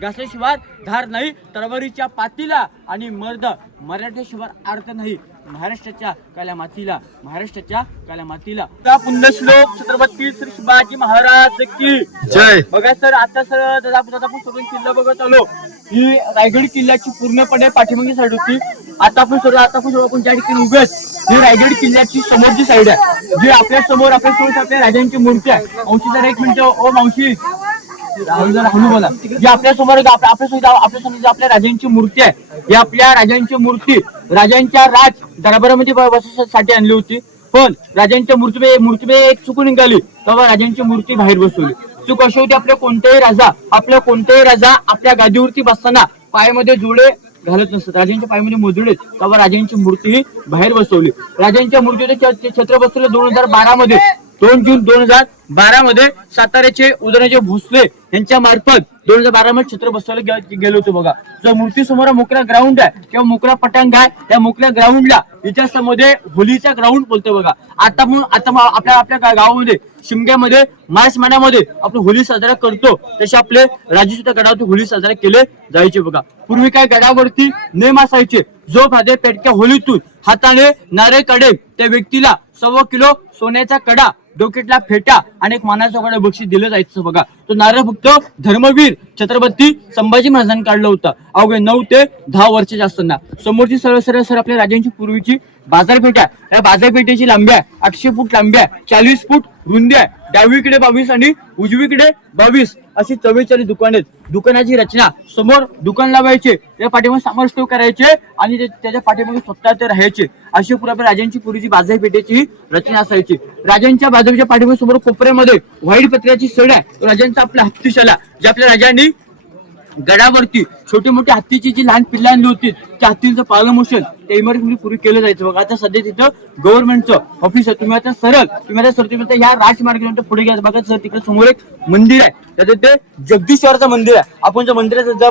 घासल्याशिवाय धार नाही तलवारीच्या पातीला आणि मर्द मराठ्याशिवाय अर्थ नाही महाराष्ट्राच्या काल्या मातीला महाराष्ट्राच्या काल्या मातीला. पुण्यश्लोक छत्रपती श्री शिवाजी महाराज की जय. बघा सर आता सर आपण सोडून किल्ला बघत आलो. ही रायगड किल्ल्याची पूर्णपणे पाठीमागची साईड होती. आता आपण ज्या ठिकाणी उभे आहेत ही रायगड किल्ल्याची समोरची साईड आहे. जी आपल्या समोर आपल्या राजांची मूर्ती आहे. मावशी जरा एक मिनिट ओ मावशी हळू बोला. जी आपल्या समोर आपल्या राजांची मूर्ती आहे. ही आपल्या राजांची मूर्ती राजांच्या राज दरबारामध्ये बसण्यासाठी आणली होती. पण राजांच्या मूर्ती एक चुकून निघाली तेव्हा राजांची मूर्ती बाहेर बसवली. चूक अशी होती आपल्या कोणत्याही राजा आपल्या गादीवरती बसताना पायामध्ये जोडे घालत नसतात. राजांच्या पायामध्ये मोजडे तेव्हा राजांची मूर्ती बाहेर बसवली. राजांच्या मूर्तीचे छत्र बसवले 2012 मध्ये 2 जून 2012 मध्ये साताऱ्याचे उदयनराजे भोसले यांच्या मार्फत 2012 मध्ये छत्र बसवायला गेलो होतो. बघा जो मूर्ती समोर मोकळा ग्राउंड आहे किंवा मोकळा पटांग आहे त्या मोकळ्या ग्राउंडला याच्यामध्ये होलीचा ग्राउंड बोलतो. बघा आता आपल्या गावामध्ये शिमग्यामध्ये मार्च महिन्यामध्ये आपण होली साजरा करतो तसे आपले राज्य सुद्धा गडावरती होली साजरा केले जायचे. बघा पूर्वी काय गडावरती नेम असायचे. जो खादे पेटक्या होलीतून हाताने नारे काढे त्या व्यक्तीला 1.25 किलो सोन्याचा कडा डोक्यातला फेटा आणि एक मानाचा कडा बक्षीस दिलं जायचं. बघा तो नारळ फक्त धर्मवीर छत्रपती संभाजी महाराजांनी काढला होता अवघे 9 ते 10 वर्षाच्या असताना. समोरची सर आपल्या राजांची पूर्वीची बाजारपेठ आहे. या बाजारपेठेची लांबी आहे 800 फूट लांबी आहे 40 फूट रुंदी आहे. डावीकडे 22 आणि उजवीकडे 22 अशी 44 दुकान आहेत. दुकानाची रचना समोर दुकान लावायचे त्या पाठीमागे सामान स्टोर करायचे आणि त्याच्या पाठीमागे स्वतः ते राहायचे. अशी पुरा राजांची पूर्वीची बाजारपेठेची रचना असायची. राजांच्या बाजारच्या पाठीमागे समोर कोपऱ्यामध्ये व्हाईट पत्र्याची सड आहे. राजांचा आपल्या हत्तीशाला जे आपल्या राजांनी गडावरती छोटे मोठे हत्तीची जी लहान पिल्ला आणली होती त्या हत्तींचं पालन पोषण त्या इमारतीमध्ये पूर्वी केलं जायचं. बघा आता सध्या तिथं गव्हर्नमेंटचं ऑफिस आहे. तुम्ही आता ह्या राजमार्गानंतर पुढे घ्या. बघा सर तिकडे समोर एक मंदिर आहे त्याचं ते जगदीश्वराचं मंदिर आहे. आपण ज्या मंदिराचं जर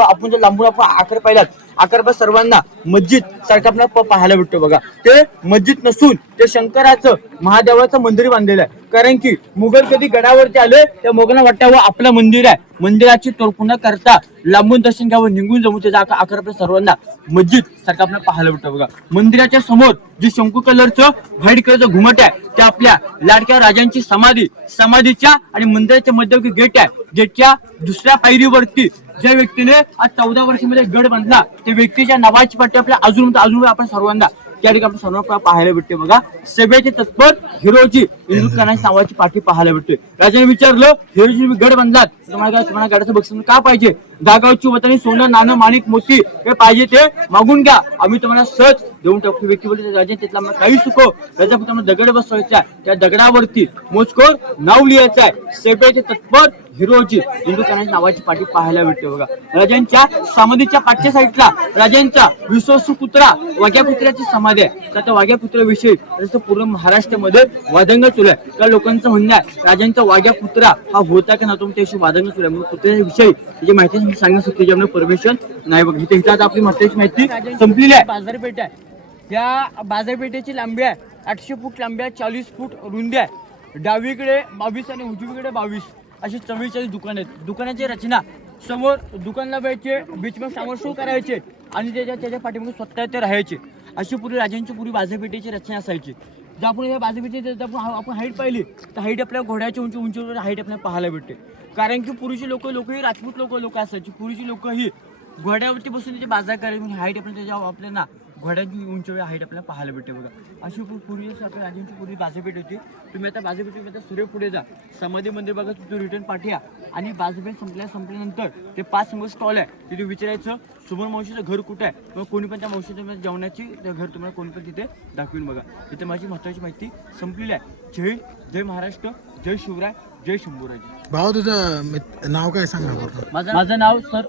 आपण जर लांबून आकार पाहिलात आकार सर्वांना मस्जिद सारखं आपल्याला पाहायला भेटतो. बघा ते मस्जिद नसून ते शंकराचं महादेवाचं मंदिर बांधलेलं आहे. कारण की मुघल कधी गडावरती आले त्या मोगलांना वाटावं आपलं मंदिर आहे मंदिराची तोडफोड न करता लांबून दर्शन घ्यावं निघून जाऊ त्याचा आकार आपल्या सर्वांना मस्जिद सारखं आपल्याला पाहायला भेटतं. बघा मंदिराच्या समोर जी शंकू कलरचं व्हाईट कलरचं घुमट आहे ते आपल्या लाडक्या राजांची समाधीच्या आणि मंदिराच्या मध्यवर्ती गेट आहे. गेटच्या दुसऱ्या पायरीवरती ज्या व्यक्तीने आज 14 वर्षामध्ये गड बांधला त्या व्यक्तीच्या नावाची पाठी आपल्या अजून आपण सर्वांना त्या ठिकाणी आपण सर्वांना पाहायला भेटते. बघा सेवेचे तत्पर हिरोजी इंदुस्तानाची नावाची पाठी पाहायला भेटते. राजाने विचारलं हिरोजी गड बांधलात तुम्हाला गडाचं बक्षीस का पाहिजे. दागावची वतनी सोनं नाणं माणिक मोती हे पाहिजे ते मागून घ्या आम्ही तुम्हाला सहज देऊन टाकतो. व्यक्ती बोलते राजा तिथला मला काही चुको राजा फक्त दगड बसवायचा त्या दगडावरती मोजकोर नाव लिहायचं आहे. सेवेचे तत्पर हिरोजी हिंदुस्थानाची नावाची पाठी पाहायला भेटते. बघा राजांच्या समाधीच्या पाठच्या साईडला राजांचा विश्वासू पुत्रा वाघ्या पुत्राची समाधी आहे. त्या वाघ्या पुत्राविषयी पूर्ण महाराष्ट्रामध्ये वादंग सुरू आहे. त्या लोकांचं म्हणणं आहे राजांचा वाघ्या पुत्रा हा होता का नव्हता त्याविषयी वादंग सुरू आहे. म्हणून पुत्राविषयी त्याची माहिती सांगण्यासाठी त्याच्यामध्ये परमिशन नाही. बघा इथे आता आपली महत्वाची माहिती संपलेली आहे. बाजारपेठ आहे. या बाजारपेठेची लांबी आहे 800 फूट लांबी आहे 40 फूट रुंदी आहे. डावीकडे 22 आणि उजवीकडे 22 अशी 44 दुकान आहेत. दुकानाची रचना समोर दुकान लावायचे बीचमध्ये सामान स्टोर करायचे आणि त्याच्या पाठीमागे स्वतः ते राहायचे. अशी पूर्वी राजांची पूर्वी बाजारपेठेची रचना असायची. जर आपण या बाजारपेठेची आपण हाईट पाहिली तर हाईट आपल्या घोड्याच्या उंचीवर हाईट आपल्याला पाहायला भेटते. कारण की पूर्वीची लोक ही राजपूत लोक असायची. पूर्वीची लोक ही घोड्यावरती बसून त्याचे बाजार करायचे म्हणजे हाईट आपल्याला घोड्याची उंचीवर हाईट आपल्याला पाहायला भेटते. बघा अशी पूर्वी आपल्या राजांची पूर्वी बाजारपेठ होती. तुम्ही आता बाजारपेठेमध्ये सूर्य पुढे जा समाधी मंदिर बघा तिथं रिटर्न पाठी आहे आणि बाजारपेठ संपल्यानंतर ते 5 नंबर स्टॉल आहे. तिथे विचारायचं सुमन मावशीचं घर कुठे आहे मग कोणी पण त्या मावशीच्या जेवणाची घर तुम्हाला कोणी पण तिथे दाखवेल. बघा तिथे माझी महत्वाची माहिती संपलेली आहे. जय महाराष्ट्र जय शिवराय जय शंभूराजे. भाऊ तुझं नाव काय सांग ना.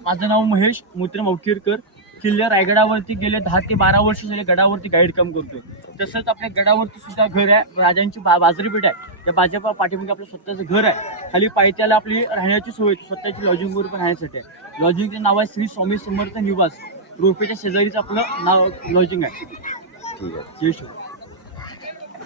माझं नाव महेश मुत्र मौकीरकर. किल्ला रायगडावरती गेले 10 ते 12 वर्ष झाले गडावरती गाईड काम करतोय. तसंच आपल्या गडावरती सुद्धा घर आहे. राजांची बाजारपेठ आहे. त्या बाजारपेठ पाठीमागे आपलं स्वतःचं घर आहे. खाली पायथ्याला आपली राहण्याची सोय स्वतःची लॉजिंग वर पण राहण्यासाठी आहे. लॉजिंगचं नाव आहे श्री स्वामी समर्थ निवास. रोपेच्या शेजारीच आपलं नाव लॉजिंग आहे. ठीक आहे. जय शिव.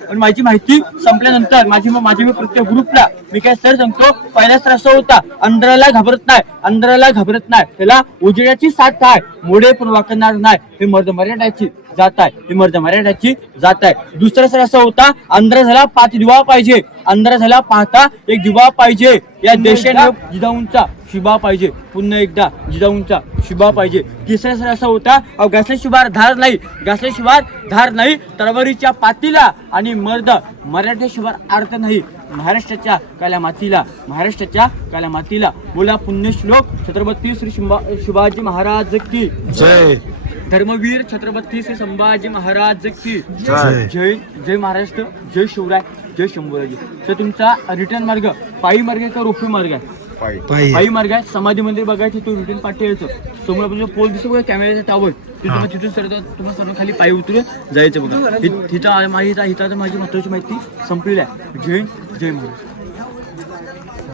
आणि माझी माहिती संपल्यानंतर माझी मी प्रत्येक ग्रुपला मी काय सर सांगतो. पहिलाच तर असं होता, अंधाराला घाबरत नाही, त्याला उजेडाची साथ आहे, मोडे पण वाकणार नाही. हे मर्द मराठ्याची जात आहे. दुसरा सर असा होता, अंधारा झाला पाच दिवा पाहिजे, अंधारा झाला पाहता एक दिवा पाहिजे. या देशाने जिजाऊंचा शिबा पाहिजे, पुन्हा एकदा जिजाऊंचा शिबा पाहिजे. तिसरा सर असा होता, घासल्याशिवाय धार नाही, तलवारीच्या पातीला आणि मर्द मराठ्याशिवाय अर्थ नाही. महाराष्ट्राच्या काल्या मातीला बोला पुण्यश्लोक छत्रपती श्री शिवाजी महाराज की जय. धर्मवीर छत्रपती श्री संभाजी महाराज की जय. जय महाराष्ट्र, जय शिवराय, जय शंभूराजे. तर तुमचा रिटर्न मार्ग पायी मार्ग आहे का रोपवे मार्ग आहे? पायी मार्ग आहे. समाधी मंदिर बघायचं, तो रिटर्न पाठी यायचं. समोर आपण पोल दिसतो बघा, कॅमेऱ्याचा टावर, तिथून तुम्हाला सर्व खाली पायी उतरून जायचं बघा. हिथं माझी महत्वाची माहिती संपलेली आहे. जय महाराष्ट्र.